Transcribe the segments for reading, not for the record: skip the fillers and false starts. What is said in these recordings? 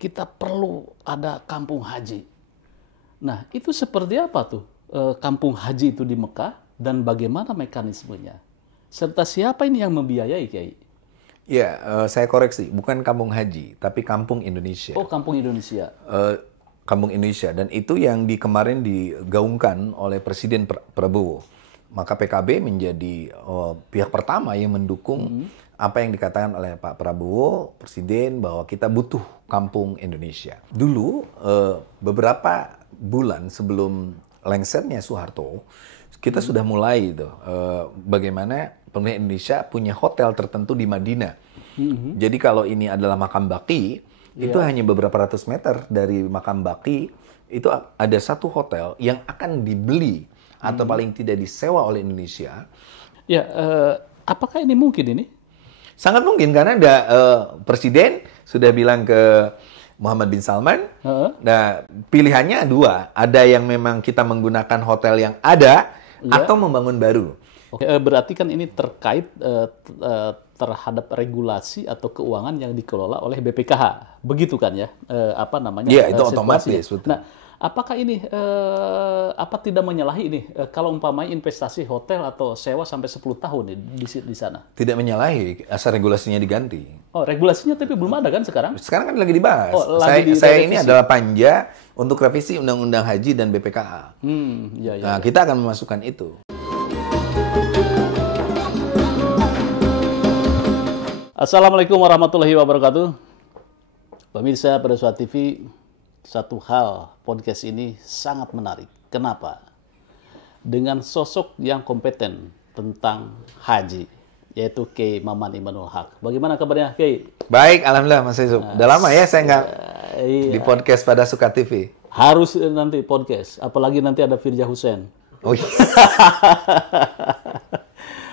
kita perlu ada kampung haji. Nah, itu seperti apa tuh kampung haji itu di Mekah dan bagaimana mekanismenya? Serta siapa ini yang membiayai, Kiai? Ya, saya koreksi, bukan kampung haji, tapi kampung Indonesia. Oh, kampung Indonesia. Kampung Indonesia, dan itu yang kemarin digaungkan oleh Presiden Prabowo. Maka PKB menjadi pihak pertama yang mendukung apa yang dikatakan oleh Pak Prabowo, Presiden, bahwa kita butuh kampung Indonesia. Dulu, beberapa bulan sebelum lengsernya Soeharto, kita sudah mulai itu bagaimana pemerintah Indonesia punya hotel tertentu di Madinah. Jadi kalau ini adalah makam Baqi, itu hanya beberapa ratus meter dari makam Baqi, itu ada satu hotel yang akan dibeli atau paling tidak disewa oleh Indonesia. Ya, apakah ini mungkin ini? Sangat mungkin, karena ada Presiden sudah bilang ke Muhammad bin Salman, nah pilihannya dua, ada yang memang kita menggunakan hotel yang ada, atau membangun baru. Oke, berarti kan ini terkait terhadap regulasi atau keuangan yang dikelola oleh BPKH, begitu kan ya? Apa namanya? Iya, itu otomatis. Nah, apakah ini apa tidak menyalahi ini kalau umpamanya investasi hotel atau sewa sampai 10 tahun di sana? Tidak menyalahi, asal regulasinya diganti. Oh, regulasinya tapi belum ada kan sekarang? Sekarang kan lagi dibahas. Oh, saya ini adalah panja untuk revisi Undang-Undang Haji dan BPKH. Nah, kita akan memasukkan itu. Assalamualaikum warahmatullahi wabarakatuh. Pemirsa Peresua TV, satu hal podcast ini sangat menarik. Kenapa? Dengan sosok yang kompeten tentang haji, yaitu Kiai Maman Imanul Haq. Bagaimana kabarnya, Kiai? Baik, alhamdulillah Mas Yusuf. Udah lama ya saya nggak di podcast pada Suka TV. Harus nanti podcast, apalagi nanti ada Firja Hussein. Oh iya.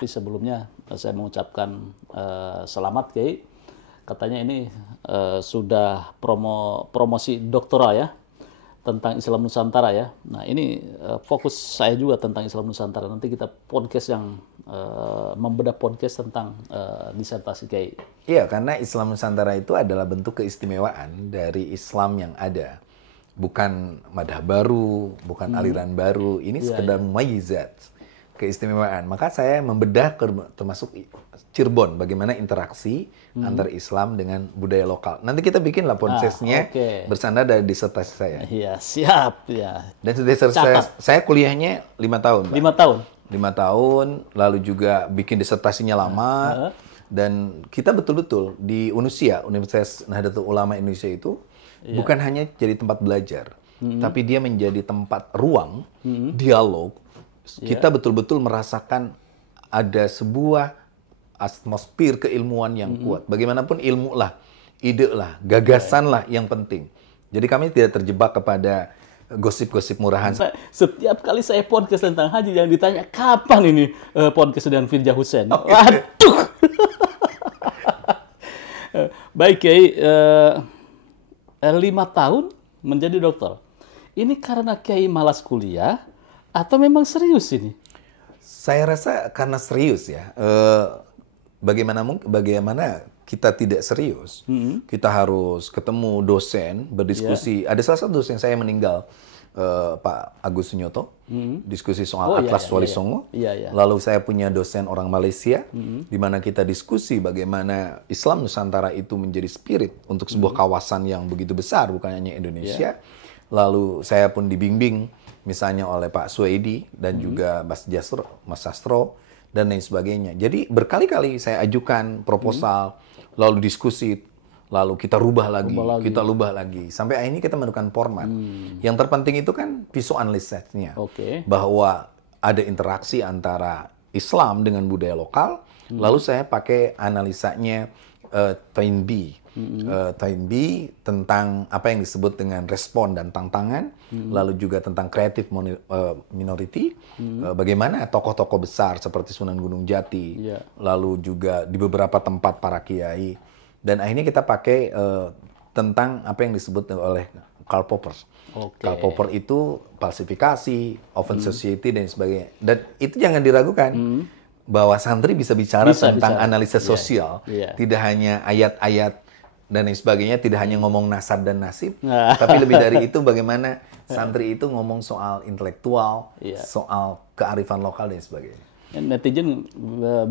Sebelumnya saya mengucapkan selamat, Kiai. Katanya ini sudah promosi doktoral ya tentang Islam Nusantara ya. Nah ini fokus saya juga tentang Islam Nusantara. Nanti kita podcast yang membedah podcast tentang disertasi, Kiai. Iya, karena Islam Nusantara itu adalah bentuk keistimewaan dari Islam yang ada. Bukan madhab baru, bukan aliran baru. Ini sekedar mumayyizat, keistimewaan. Maka saya membedah termasuk Cirebon, bagaimana interaksi antara Islam dengan budaya lokal. Nanti kita bikinlah podcastnya bersandar dari disertasi saya. Iya, siap ya. Dan disertasi saya kuliahnya 5 tahun. Pak. 5 tahun? 5 tahun, lalu juga bikin disertasinya lama. Dan kita betul-betul di UNUSIA, Universitas Nahdlatul Ulama Indonesia itu, bukan hanya jadi tempat belajar, tapi dia menjadi tempat ruang, dialog. Kita betul-betul merasakan ada sebuah atmosfer keilmuan yang kuat. Bagaimanapun ilmu lah, ide lah, gagasan lah yang penting. Jadi kami tidak terjebak kepada gosip-gosip murahan. Setiap kali saya podcast tentang haji yang ditanya, kapan ini podcast dengan Firja Hussein? Waduh! Baik, Kiai. 5 tahun menjadi dokter. Ini karena Kiai malas kuliah atau memang serius ini? Saya rasa karena serius ya. Bagaimana kita tidak serius? Kita harus ketemu dosen, berdiskusi. Ada salah satu dosen saya meninggal, Pak Agus Sunyoto, diskusi soal Atlas Wali Songo. Lalu saya punya dosen orang Malaysia, di mana kita diskusi bagaimana Islam Nusantara itu menjadi spirit untuk sebuah kawasan yang begitu besar, bukan hanya Indonesia. Lalu saya pun dibimbing misalnya oleh Pak Suedi dan juga Mas Sastro dan lain sebagainya. Jadi berkali-kali saya ajukan proposal, lalu diskusi, lalu kita rubah lagi, sampai akhirnya kita menemukan format. Yang terpenting itu kan visual analysisnya, bahwa ada interaksi antara Islam dengan budaya lokal. Lalu saya pakai analisanya Time B tentang apa yang disebut dengan respon dan tantangan, lalu juga tentang creative minority, bagaimana tokoh-tokoh besar seperti Sunan Gunung Jati, lalu juga di beberapa tempat para kiai, dan akhirnya kita pakai tentang apa yang disebut oleh Karl Popper. Karl Popper itu falsifikasi, open society dan sebagainya, dan itu jangan diragukan. Bahwa santri bisa bicara tentang analisis sosial, tidak hanya ayat-ayat dan lain sebagainya, tidak hanya ngomong nasab dan nasib, tapi lebih dari itu bagaimana santri itu ngomong soal intelektual, soal kearifan lokal dan sebagainya. Netizen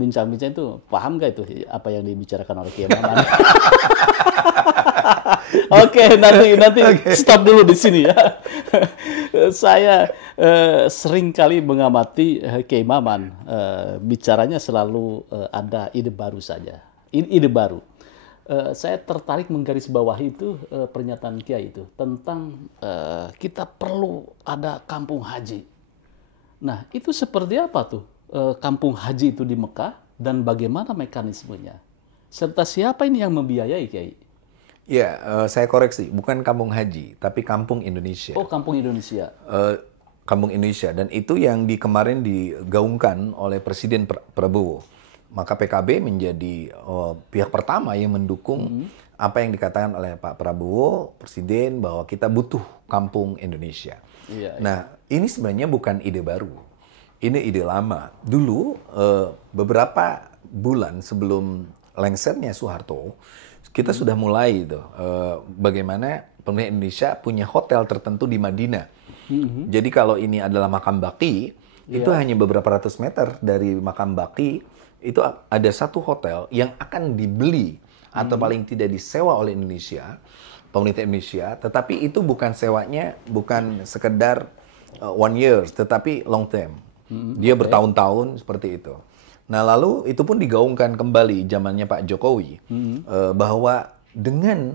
bincang-bincang itu paham gak itu apa yang dibicarakan oleh Kiai Maman? Oke, nanti stop dulu di sini ya. Saya sering kali mengamati Kiai Maman, bicaranya selalu ada ide baru saja, ide baru. Saya tertarik menggarisbawahi itu pernyataan Kiai itu tentang kita perlu ada kampung haji. Nah, itu seperti apa tuh kampung haji itu di Mekah dan bagaimana mekanismenya? Serta siapa ini yang membiayai, Kiai? Ya, saya koreksi, bukan kampung haji, tapi kampung Indonesia. Oh, kampung Indonesia. Kampung Indonesia, dan itu yang kemarin digaungkan oleh Presiden Prabowo. Maka PKB menjadi pihak pertama yang mendukung apa yang dikatakan oleh Pak Prabowo, Presiden, bahwa kita butuh kampung Indonesia. Nah, ini sebenarnya bukan ide baru. Ini ide lama. Dulu, beberapa bulan sebelum lengsernya Soeharto, kita sudah mulai itu bagaimana pemerintah Indonesia punya hotel tertentu di Madinah. Jadi kalau ini adalah makam Baqi, itu hanya beberapa ratus meter dari makam Baqi, itu ada satu hotel yang akan dibeli atau paling tidak disewa oleh Indonesia, pemerintah Indonesia, tetapi itu bukan sewanya, bukan sekedar 1 year, tetapi long term. Dia bertahun-tahun seperti itu. Nah, lalu itu pun digaungkan kembali zamannya Pak Jokowi, bahwa dengan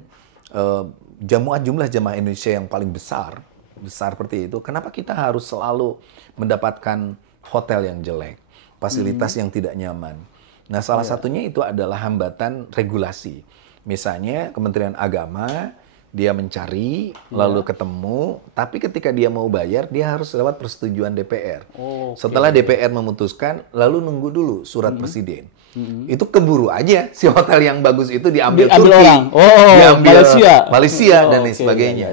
jumlah jamaah Indonesia yang paling besar seperti itu, kenapa kita harus selalu mendapatkan hotel yang jelek, fasilitas yang tidak nyaman. Nah, salah satunya itu adalah hambatan regulasi. Misalnya Kementerian Agama, dia mencari, lalu ketemu, tapi ketika dia mau bayar, dia harus lewat persetujuan DPR. Setelah DPR memutuskan, lalu nunggu dulu surat presiden. Itu keburu aja si hotel yang bagus itu diambil Turki, orang. diambil Malaysia dan lain sebagainya.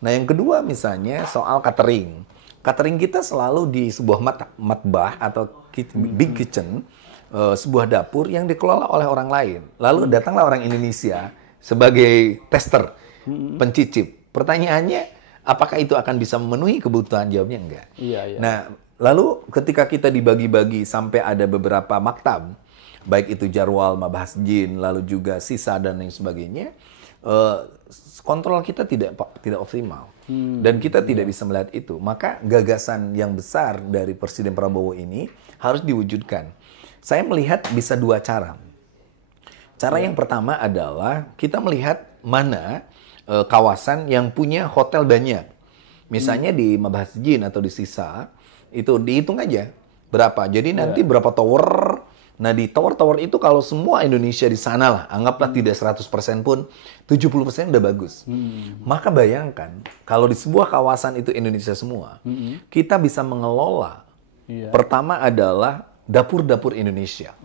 Nah, yang kedua misalnya soal catering. Catering kita selalu di sebuah matbah atau big kitchen, sebuah dapur yang dikelola oleh orang lain. Lalu datanglah orang Indonesia sebagai tester, pencicip. Pertanyaannya, apakah itu akan bisa memenuhi kebutuhan? Jawabnya enggak. Nah, lalu ketika kita dibagi-bagi sampai ada beberapa maktab, baik itu Jarwal, Mabahas Jin, lalu juga sisa dan lain sebagainya, kontrol kita tidak optimal. Dan kita tidak bisa melihat itu. Maka gagasan yang besar dari Presiden Prabowo ini harus diwujudkan. Saya melihat bisa 2 cara. Cara yang pertama adalah kita melihat mana kawasan yang punya hotel banyak. Misalnya di Mabahas Jin atau di Sisa, itu dihitung aja berapa. Jadi nanti berapa tower. Nah, di tower-tower itu kalau semua Indonesia di sana lah, anggaplah tidak 100% pun, 70% udah bagus. Maka bayangkan, kalau di sebuah kawasan itu Indonesia semua, kita bisa mengelola. Pertama adalah dapur-dapur Indonesia.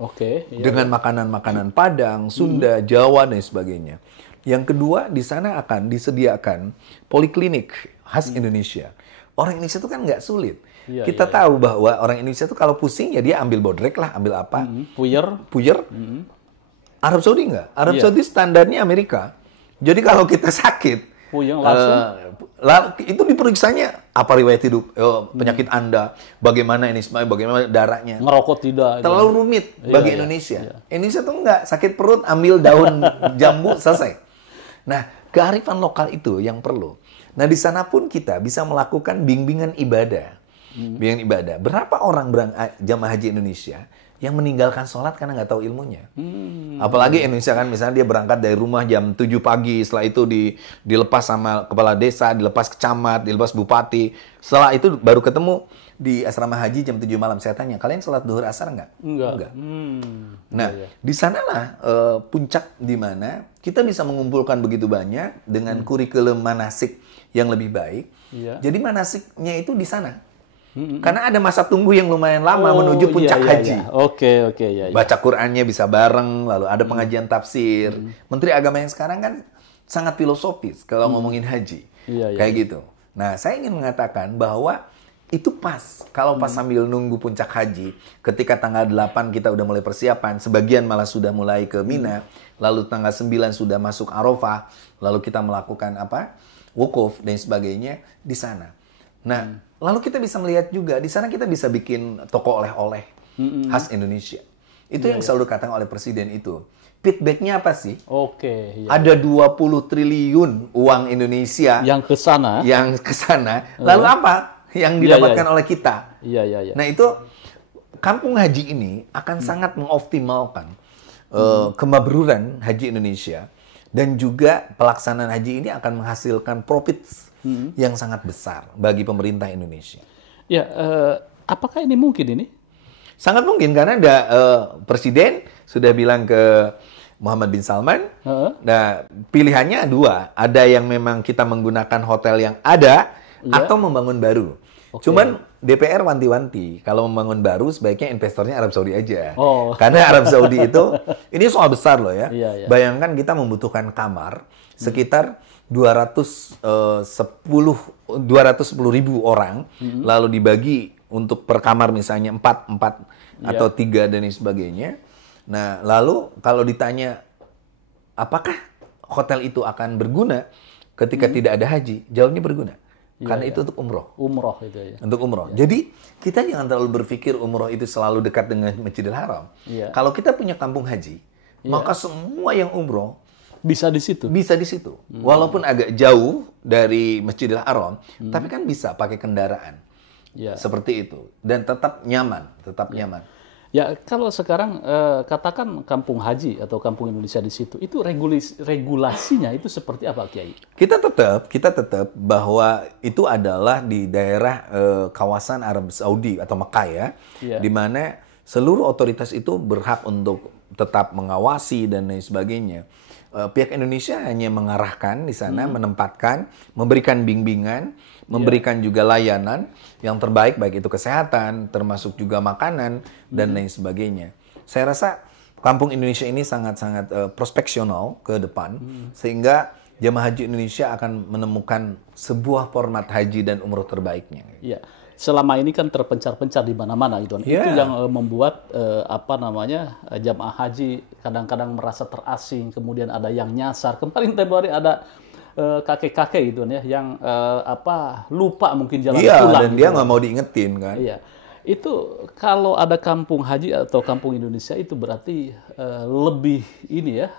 Dengan makanan-makanan Padang, Sunda, Jawa, dan sebagainya. Yang kedua, di sana akan disediakan poliklinik khas Indonesia. Orang Indonesia itu kan nggak sulit. Kita tahu bahwa orang Indonesia itu kalau pusing ya dia ambil bodrek lah, ambil apa? Puyer. Arab Saudi nggak? Arab Saudi standarnya Amerika. Jadi kalau kita sakit, puyeng langsung. Itu diperiksanya apa riwayat hidup, penyakit Anda, bagaimana ini, bagaimana darahnya. Ngerokok tidak. Terlalu rumit bagi Indonesia. Indonesia tuh nggak, sakit perut ambil daun jambu selesai. Nah, kearifan lokal itu yang perlu. Nah, di sana pun kita bisa melakukan bimbingan ibadah. Bimbingan ibadah. Berapa orang jamaah haji Indonesia yang meninggalkan sholat karena nggak tahu ilmunya? Apalagi Indonesia kan, misalnya dia berangkat dari rumah jam 7 pagi, setelah itu dilepas sama kepala desa, dilepas ke camat, dilepas bupati. Setelah itu baru ketemu di asrama haji jam 7 malam. Saya tanya, kalian sholat duhur asar nggak? Enggak. Nah, di sanalah puncak di mana kita bisa mengumpulkan begitu banyak dengan kurikulum manasik yang lebih baik. Jadi manasiknya itu di sana. Karena ada masa tunggu yang lumayan lama menuju puncak haji. Baca Qur'annya bisa bareng, lalu ada pengajian tafsir. Menteri Agama yang sekarang kan sangat filosofis kalau ngomongin haji. Kayak gitu. Nah, saya ingin mengatakan bahwa itu pas. Kalau pas sambil nunggu puncak haji, ketika tanggal 8 kita udah mulai persiapan, sebagian malah sudah mulai ke Mina, lalu tanggal 9 sudah masuk Arafah, lalu kita melakukan wukuf dan sebagainya di sana. Nah, lalu kita bisa melihat juga di sana kita bisa bikin toko oleh-oleh khas Indonesia. Itu yang selalu dikatakan oleh presiden itu. Feedback-nya apa sih? Oke. Ada 20 triliun uang Indonesia yang ke sana. Lalu apa yang didapatkan oleh kita? Iya. Nah, itu kampung haji ini akan sangat mengoptimalkan kemabruran haji Indonesia, dan juga pelaksanaan haji ini akan menghasilkan profit yang sangat besar bagi pemerintah Indonesia. Ya, apakah ini mungkin ini? Sangat mungkin, karena ada presiden sudah bilang ke Muhammad bin Salman. Nah, pilihannya dua. Ada yang memang kita menggunakan hotel yang ada atau membangun baru. Cuman DPR wanti-wanti, kalau membangun baru sebaiknya investornya Arab Saudi aja. Karena Arab Saudi itu, ini soal besar loh ya. Bayangkan kita membutuhkan kamar sekitar 210 ribu orang, lalu dibagi untuk per kamar misalnya 4 atau 3 dan sebagainya. Nah, lalu kalau ditanya apakah hotel itu akan berguna ketika tidak ada haji, jawabnya berguna. Karena itu untuk umroh. Umroh itu ya. Untuk umroh. Jadi kita jangan terlalu berpikir umroh itu selalu dekat dengan Masjidil Haram. Kalau kita punya kampung haji, maka semua yang umroh bisa di situ. Bisa di situ. Walaupun agak jauh dari Masjidil Haram, tapi kan bisa pakai kendaraan. Seperti itu. Dan tetap nyaman. Ya, kalau sekarang katakan kampung haji atau kampung Indonesia di situ, itu regulasinya itu seperti apa, Kiai? Kita tetap bahwa itu adalah di daerah kawasan Arab Saudi atau Mekah ya, di mana seluruh otoritas itu berhak untuk tetap mengawasi dan lain sebagainya. Pihak Indonesia hanya mengarahkan di sana, menempatkan, memberikan bimbingan, memberikan juga layanan yang terbaik, baik itu kesehatan, termasuk juga makanan, dan lain sebagainya. Saya rasa kampung Indonesia ini sangat-sangat prospeksional ke depan, sehingga jemaah haji Indonesia akan menemukan sebuah format haji dan umroh terbaiknya. Iya. Selama ini kan terpencar-pencar di mana-mana gitu. Itu yang membuat jamaah haji kadang-kadang merasa terasing, kemudian ada yang nyasar. Kemarin tempoh hari ada kakek-kakek gitu ya yang lupa mungkin jalan pulang. Dan dia nggak mau diingetin kan. Iya. Itu kalau ada kampung haji atau kampung Indonesia itu berarti lebih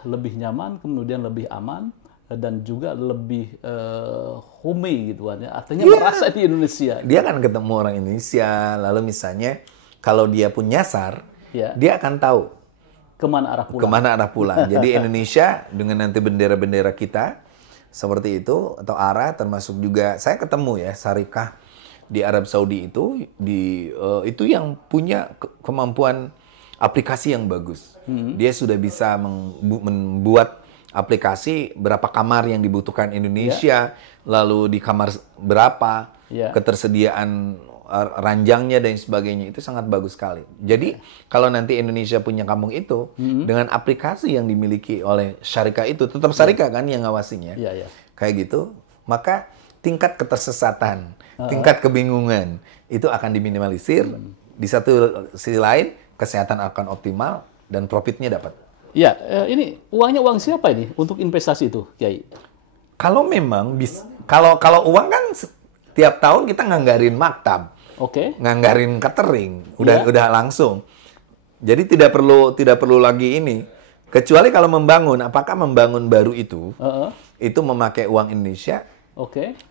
lebih nyaman, kemudian lebih aman, dan juga lebih homey gitu kan ya. Artinya merasa di Indonesia. Dia akan ketemu orang Indonesia, lalu misalnya kalau dia pun nyasar, dia akan tahu kemana arah pulang. Jadi Indonesia dengan nanti bendera-bendera kita seperti itu, atau arah, termasuk juga saya ketemu ya syarikah di Arab Saudi itu itu yang punya kemampuan aplikasi yang bagus. Dia sudah bisa membuat aplikasi berapa kamar yang dibutuhkan Indonesia, lalu di kamar berapa, ketersediaan ranjangnya dan sebagainya, itu sangat bagus sekali. Jadi kalau nanti Indonesia punya kampung itu dengan aplikasi yang dimiliki oleh syarikah itu, tetap syarikah kan yang ngawasinya, kayak gitu, maka tingkat ketersesatan, tingkat kebingungan itu akan diminimalisir. Di satu sisi lain kesehatan akan optimal dan profitnya dapat. Ya, ini uangnya uang siapa ini untuk investasi itu, Kiai? Kalau memang kalau uang kan tiap tahun kita nganggarin maktab, nganggarin catering, udah langsung. Jadi tidak perlu lagi ini. Kecuali kalau membangun, apakah membangun baru itu memakai uang Indonesia?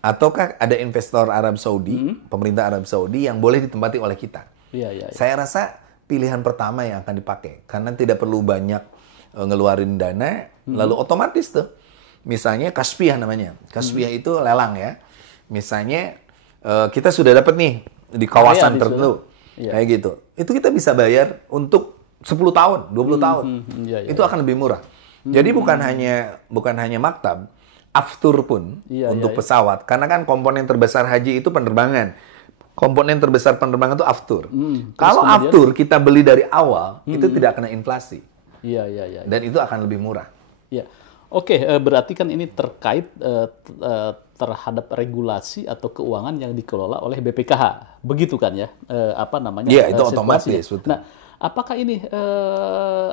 Ataukah ada investor Arab Saudi, pemerintah Arab Saudi yang boleh ditempati oleh kita? Saya rasa pilihan pertama yang akan dipakai, karena tidak perlu banyak ngeluarin dana, lalu otomatis tuh, misalnya Kasbiyah namanya. Kasbiyah itu lelang ya. Misalnya kita sudah dapat nih di kawasan tertentu, kayak gitu. Itu kita bisa bayar untuk 10 tahun, 20 tahun. Itu akan lebih murah. Jadi bukan hanya maktab, aftur pun untuk pesawat. Karena kan komponen terbesar haji itu penerbangan. Komponen terbesar penerbangan itu aftur. Kalau aftur kita beli dari awal, itu tidak kena inflasi. Dan itu akan lebih murah. Iya. Oke, berarti kan ini terkait terhadap regulasi atau keuangan yang dikelola oleh BPKH, begitu kan ya? Apa namanya? Iya, itu situasinya. otomatis, betul. Nah, apakah ini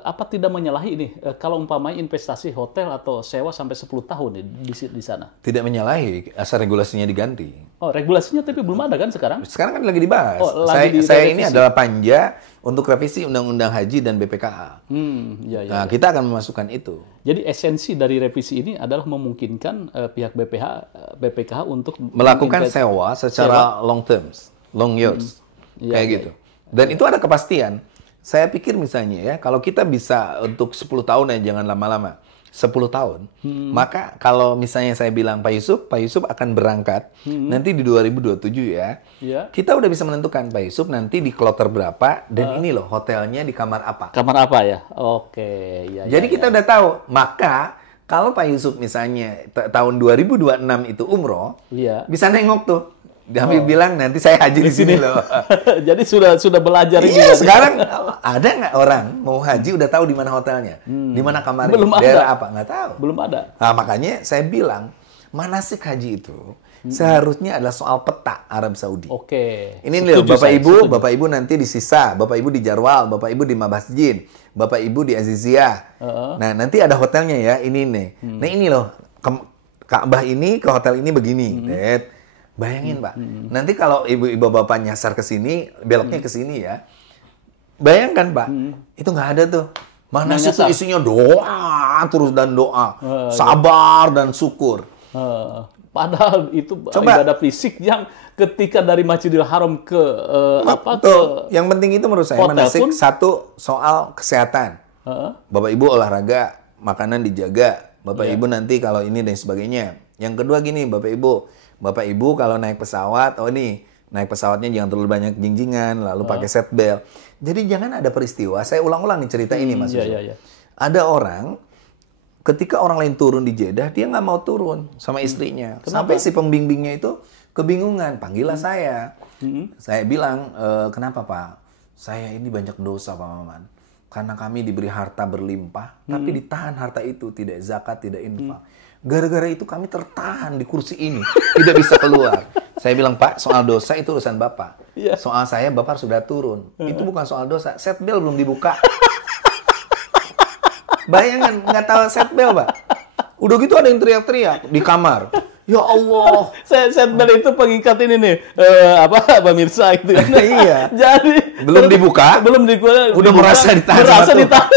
apa tidak menyalahi ini kalau umpamanya investasi hotel atau sewa sampai 10 tahun di sana? Tidak menyalahi, asal regulasinya diganti. Oh, regulasinya tapi belum ada kan sekarang? Sekarang kan lagi dibahas. Oh, lagi Saya ini direvisi. adalah panja untuk revisi Undang-Undang Haji dan BPKH. Ya, ya. Nah, kita akan memasukkan itu. Jadi esensi dari revisi ini adalah memungkinkan pihak BPKH untuk Melakukan sewa secara long terms, long years, Iya, kayak iya, gitu. Dan itu ada kepastian. Saya pikir misalnya ya, kalau kita bisa untuk 10 tahun ya, jangan lama-lama. 10 tahun. Maka kalau misalnya saya bilang Pak Yusuf akan berangkat nanti di 2027 ya. Iya. Kita udah bisa menentukan Pak Yusuf nanti di kloter berapa dan ini loh hotelnya di kamar apa. Kamar apa ya? Oke, ya. Jadi kita udah tahu. Maka kalau Pak Yusuf misalnya tahun 2026 itu umroh, Iya. bisa nengok tuh. Habib bilang nanti saya haji di sini loh. Jadi sudah belajar ini. Iya, sekarang ada nggak orang mau haji udah tahu di mana hotelnya, di mana kamarnya, Belum ada. daerah apa, nggak tahu. Belum ada. Nah, makanya saya bilang manasik haji itu seharusnya adalah soal peta Arab Saudi. Oke. Ini loh, Setuju Bapak saya, Ibu, setuju. Bapak Ibu nanti di Sisa, Bapak Ibu di Jarwal, Bapak Ibu di Mabasjid, Bapak Ibu di Aziziyah. Nah, nanti ada hotelnya ya, ini nih. Nah, ini loh, Ka'bah ini ke hotel ini begini. Bayangin, Pak. Nanti kalau ibu-ibu bapak nyasar ke sini, beloknya ke sini ya. Bayangkan, Pak. Itu nggak ada tuh. Mana sih tuh isinya doa terus dan doa. Sabar dan syukur. Padahal itu Coba. ibadah fisik yang ketika dari Masjidil Haram ke Betul. Yang penting itu menurut saya hotel manasik pun. satu soal kesehatan. Bapak Ibu olahraga, makanan dijaga. Bapak Ibu nanti kalau ini dan sebagainya. Yang kedua gini, Bapak Ibu kalau naik pesawat, naik pesawatnya jangan terlalu banyak jinjingan, lalu pakai seat belt. Jadi jangan ada peristiwa. Saya ulang-ulang nih cerita ini, Mas Yusuf. Iya. Ada orang ketika orang lain turun di Jeddah, dia nggak mau turun sama istrinya. Sampai si pembimbingnya itu kebingungan, panggillah saya. Saya bilang, kenapa Pak? Saya ini banyak dosa Pak Maman. Karena kami diberi harta berlimpah, tapi ditahan harta itu, tidak zakat, tidak infak. Gara-gara itu kami tertahan di kursi ini, tidak bisa keluar. Saya bilang, Pak, soal dosa itu urusan Bapak. Iya. Soal saya, Bapak sudah turun. Itu bukan soal dosa. Seat belt belum dibuka. Bayangan, nggak tahu seat belt, Pak. Udah gitu ada yang teriak-teriak di kamar. Ya Allah. Seat belt itu pengikat ini nih, pemirsa itu. Iya. Jadi Belum dibuka. Udah merasa ditahan. Merasa ditahan.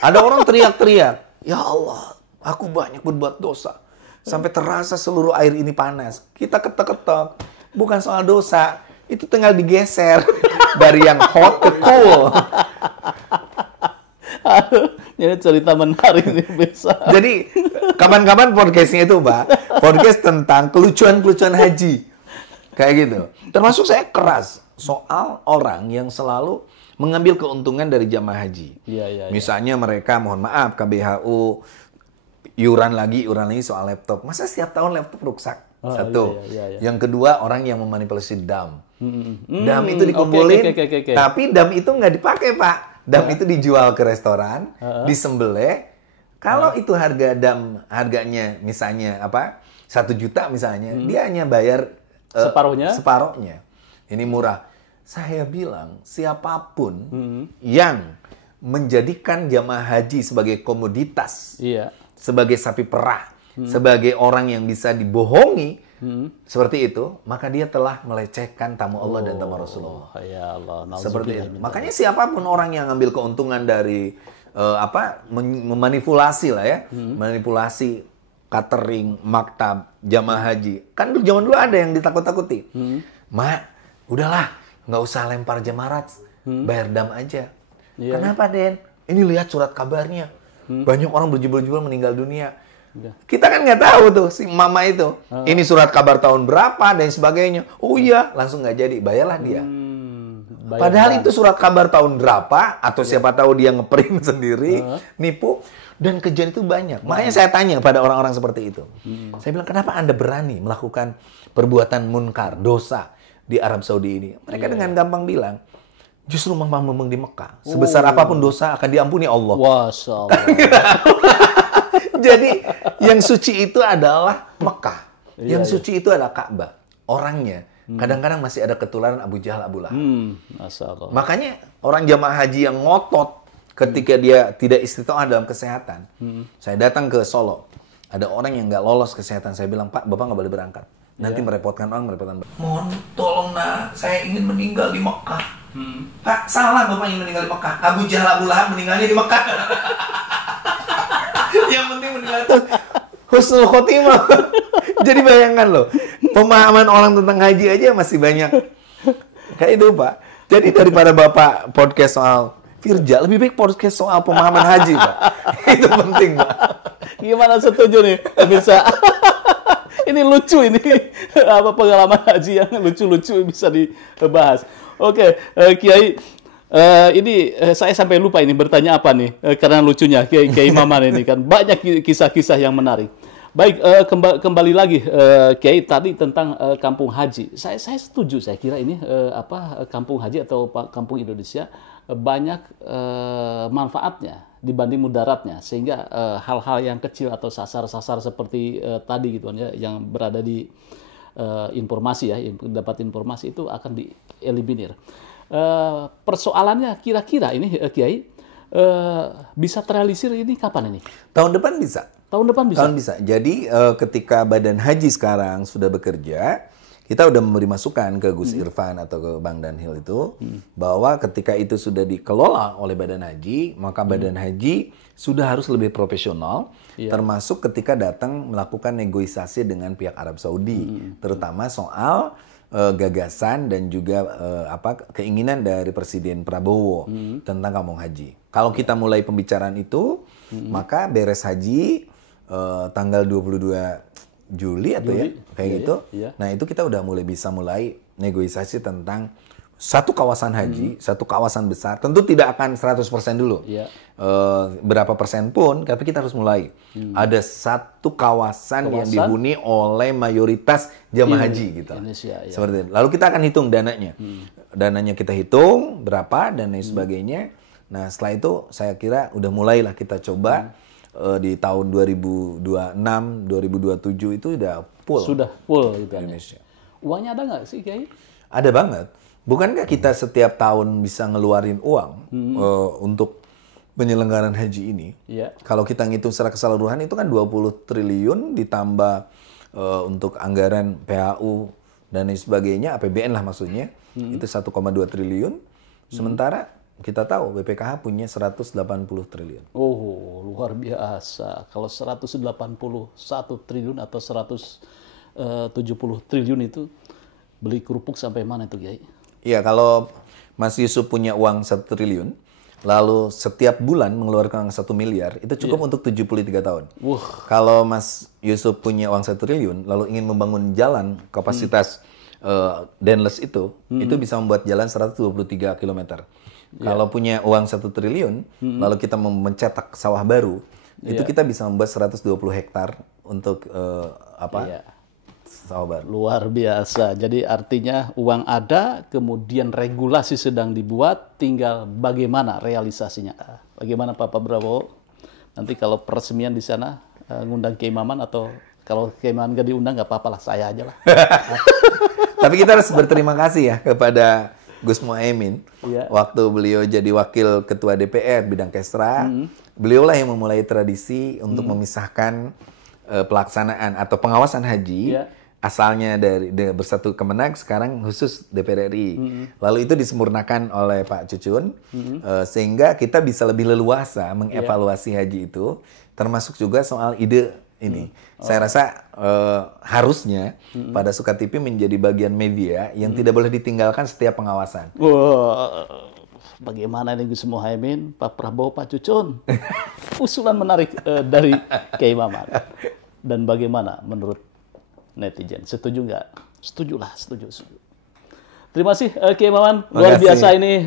Ada orang teriak-teriak. Ya Allah, aku banyak berbuat dosa. Sampai terasa seluruh air ini panas. Kita ketok-ketok. Bukan soal dosa. Itu tinggal digeser. Dari yang hot ke cool. Aduh, ini cerita menarik nih bisa. Jadi, kapan-kapan podcastnya itu, Pak. Podcast tentang kelucuan-kelucuan haji. Kayak gitu. Termasuk saya keras. Soal orang yang selalu mengambil keuntungan dari jamaah haji. Iya. Misalnya mereka, mohon maaf, KBHU, iuran lagi soal laptop. Masa setiap tahun laptop rusak? Satu. Iya. Yang kedua, orang yang memanipulasi DAM. DAM itu dikumpulin, Oke. tapi DAM itu nggak dipakai, Pak. DAM itu dijual ke restoran, disembelih. Kalau itu harga DAM, harganya misalnya 1 juta misalnya, dia hanya bayar separuhnya. Ini murah. Saya bilang, siapapun yang menjadikan jamaah haji sebagai komoditas, sebagai sapi perah, sebagai orang yang bisa dibohongi, seperti itu, maka dia telah melecehkan tamu Allah dan tamu Rasulullah. Ya Allah, Seperti itu. Makanya siapapun orang yang ngambil keuntungan dari memanipulasi lah ya, manipulasi catering, maktab, jamaah haji. Kan zaman dulu ada yang ditakut-takuti. Mak, udahlah, nggak usah lempar jemarat, bayar dam aja. Kenapa, Den? Ini lihat surat kabarnya. Banyak orang berjubel-jubel meninggal dunia. Kita kan nggak tahu tuh si mama itu. Ini surat kabar tahun berapa dan sebagainya. Oh iya, langsung nggak jadi. Bayarlah dia. Padahal itu surat kabar tahun berapa, atau siapa tahu dia ngeprint sendiri, nipu. Dan kejadian itu banyak. Makanya saya tanya pada orang-orang seperti itu. Saya bilang, kenapa Anda berani melakukan perbuatan munkar, dosa di Arab Saudi ini? Mereka dengan gampang bilang, justru memang di Mekah. Sebesar apapun dosa akan diampuni Allah. Masya Allah. Jadi yang suci itu adalah Mekah. Yang suci itu adalah Ka'bah. Orangnya kadang-kadang masih ada ketularan Abu Jahal, Abu Lahab. Makanya orang jamaah haji yang ngotot ketika dia tidak istiqomah dalam kesehatan. Saya datang ke Solo, ada orang yang nggak lolos kesehatan. Saya bilang, Pak, Bapak nggak boleh berangkat. Nanti merepotkan orang, merepotkan Bapak. Mohon tolong nak, saya ingin meninggal di Mekah. Pak, salah Bapak ingin meninggal di Mekah. Abu Jahal, Abu Lahab meninggalnya di Mekah. Yang penting meninggal itu husnul khotimah. Jadi bayangkan loh, pemahaman orang tentang haji aja masih banyak kayak itu, Pak. Jadi daripada Bapak podcast soal Firja, lebih baik podcast soal pemahaman haji, Pak. Itu penting, Pak. Gimana, setuju nih pemirsa? Ini lucu ini, apa pengalaman haji yang lucu-lucu bisa dibahas. Oke, Kiai, ini saya sampai lupa ini bertanya apa nih, karena lucunya Kiai Maman ini kan banyak kisah-kisah yang menarik. Baik, kembali lagi Kiai tadi tentang kampung haji. Saya setuju, saya kira ini kampung haji atau kampung Indonesia banyak manfaatnya dibanding mudaratnya, sehingga hal-hal yang kecil atau sasar-sasar seperti tadi gitu ya, yang berada di informasi ya, dapat informasi itu akan dieliminir. Persoalannya kira-kira ini Kiai bisa terrealisir ini kapan ini? Tahun depan bisa. Tahun depan bisa. Tahun bisa. Jadi ketika Badan Haji sekarang sudah bekerja, kita udah memberi masukan ke Gus Irfan atau ke Bang Danhil itu bahwa ketika itu sudah dikelola oleh Badan Haji, maka Badan Haji sudah harus lebih profesional, termasuk ketika datang melakukan negosiasi dengan pihak Arab Saudi, terutama soal gagasan dan juga keinginan dari Presiden Prabowo tentang kampung haji. Kalau kita mulai pembicaraan itu, maka beres haji tanggal 22 Juli atau kayak gitu. Nah, itu kita udah bisa mulai negosiasi tentang satu kawasan haji, satu kawasan besar. Tentu tidak akan 100% dulu. Berapa persen pun, tapi kita harus mulai. Ada satu kawasan yang dihuni oleh mayoritas jamaah haji gitu. Seperti itu. Lalu kita akan hitung dananya. Dananya kita hitung berapa dan lain sebagainya. Nah, setelah itu saya kira udah mulailah kita coba di tahun 2026, 2027 itu udah full. Sudah full gitu Indonesia. Uangnya ada nggak sih, Kiai? Ada banget. Bukankah kita setiap tahun bisa ngeluarin uang untuk penyelenggaraan haji ini? Kalau kita ngitung secara keseluruhan itu kan 20 triliun ditambah untuk anggaran PHU dan lain sebagainya, APBN lah maksudnya, itu 1,2 triliun. Sementara kita tahu BPKH punya 180 triliun. Oh, luar biasa. Kalau 181 triliun atau 170 triliun itu beli kerupuk sampai mana itu, Kiai? Iya, kalau Mas Yusuf punya uang 1 triliun, lalu setiap bulan mengeluarkan 1 miliar, itu cukup untuk 73 tahun. Kalau Mas Yusuf punya uang 1 triliun, lalu ingin membangun jalan kapasitas Denles itu bisa membuat jalan 123 km. Kalau punya uang 1 triliun, lalu kita mencetak sawah baru, itu kita bisa membuat 120 hektar untuk sawah baru. Luar biasa. Jadi artinya uang ada, kemudian regulasi sedang dibuat, tinggal bagaimana realisasinya. Bagaimana Pak Prabowo? Nanti kalau peresmian di sana ngundang Kiai Maman, atau kalau Kiai Maman nggak diundang nggak apa-apa lah, saya aja lah. Tapi kita harus berterima kasih ya kepada Gus Muhaimin, waktu beliau jadi wakil ketua DPR bidang Kesra, beliaulah yang memulai tradisi untuk memisahkan pelaksanaan atau pengawasan haji, asalnya dari Bersatu Kemenag, sekarang khusus DPR RI. Lalu itu disempurnakan oleh Pak Cucun, sehingga kita bisa lebih leluasa mengevaluasi haji itu, termasuk juga soal ide ini. Saya rasa harusnya pada Suka TV menjadi bagian media yang tidak boleh ditinggalkan setiap pengawasan. Bagaimana ini Gus Muhaimin, Pak Prabowo, Pak Cucun? Usulan menarik dari Kiai Maman. Dan bagaimana menurut netizen? Setuju nggak? Setujulah, setuju. Terima kasih Kiai Maman. Luar biasa ini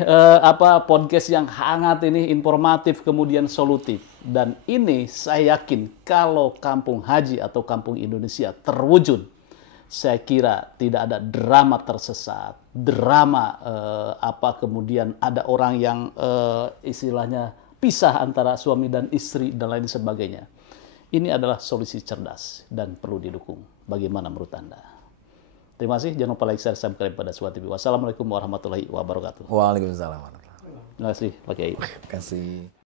podcast yang hangat ini, informatif kemudian solutif. Dan ini saya yakin kalau kampung haji atau kampung Indonesia terwujud, saya kira tidak ada drama tersesat, drama kemudian ada orang yang istilahnya pisah antara suami dan istri dan lain sebagainya. ini adalah solusi cerdas dan perlu didukung. Bagaimana menurut Anda? Terima kasih. Jangan lupa like, share, subscribe pada Suara TV. Wassalamualaikum warahmatullahi wabarakatuh. Waalaikumsalam warahmatullahi wabarakatuh. Terima kasih, Pak Kiai. Terima kasih.